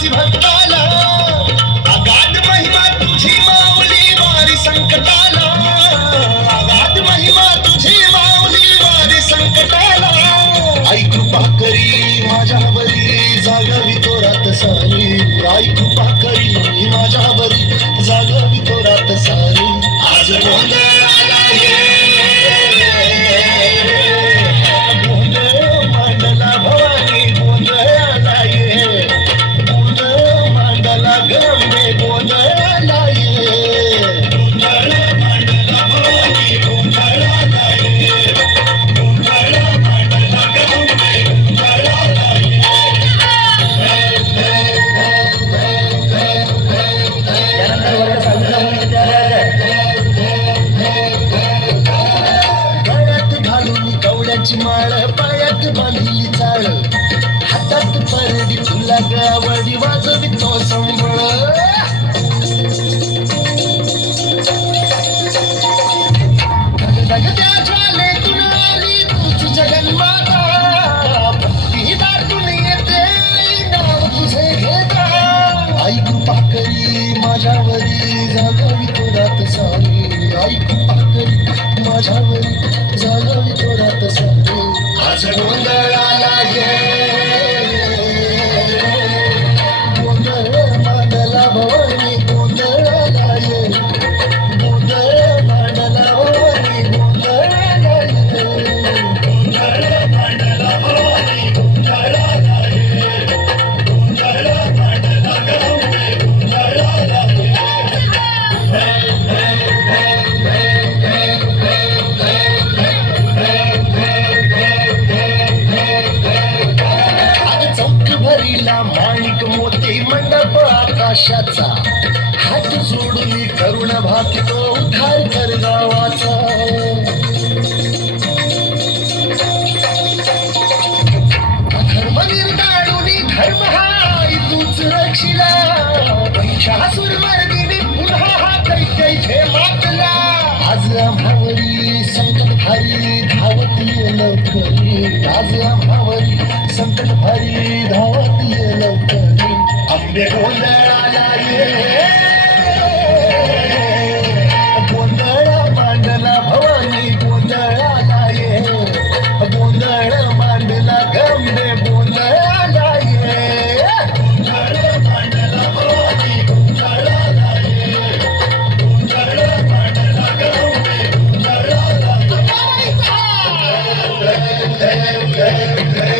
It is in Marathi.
दासी भक्ताला अगाध महिमा तुझी माऊली वारी संकटाला अगाध महिमा तुझी माऊली वारी संकटाला आई कृपा करी माझ्यावरी जागावी तोरात सारी आई कृपा करी माझ्यावरी जागावी तोरात सारी आज गोंधळाला ये गोंधळ मांडला भवानी गोंधळाला ये गोंधळ मांडला गंगे गोंधळाला ये गोंधळ मांडला भवानी गोंधळाला ये गोंधळ मांडला गंगे गोंधळाला गळ्यात घालून कवड्याची माळ पायात बांधली चाळ हातात परडी फुला गावडी वाजवितो संबळ त्या ज्वालेतून आली तुझी जगन्माता भक्ती दाटून येते नाव तुझे घेता आई कृपा करी माझ्यावरी जागावी तोरात सारी आई कृपा करी माझ्यावरी जागावी तोरात सारी आज गोंधळाला ये गोंधळ मांडला भवानी गोंधळाला ये गोंधळ मांडला भवानी गोंधळाला ये गोंधळ मांडला भवानी गोंधळाला ये गोंधळ मांडला गंगे गोंधळाला आज चौक भरीला माणिक मोती मंडप आकाशाचा हात जोडून करुण भाकितो उद्धार कर गावाचा धर्म निर्दाळून धर्म हाय तूच रक्षिला महिषासुर मर्दिनी पुन्हा हा कैके मातला आज आम्हावरी संकट भारी धावत ये लवकरी आज आम्हावरी संकट भारी धावत ये लवकरी आंबे गोंधळाला ये गोंधळ मांडला भवानी गोंधळाला ये गोंधळ मांडला गंगे गोंधळाला ये गोंधळ मांडला भवानी गोंधळाला ये गोंधळ मांडला गंगे गोंधळाला ये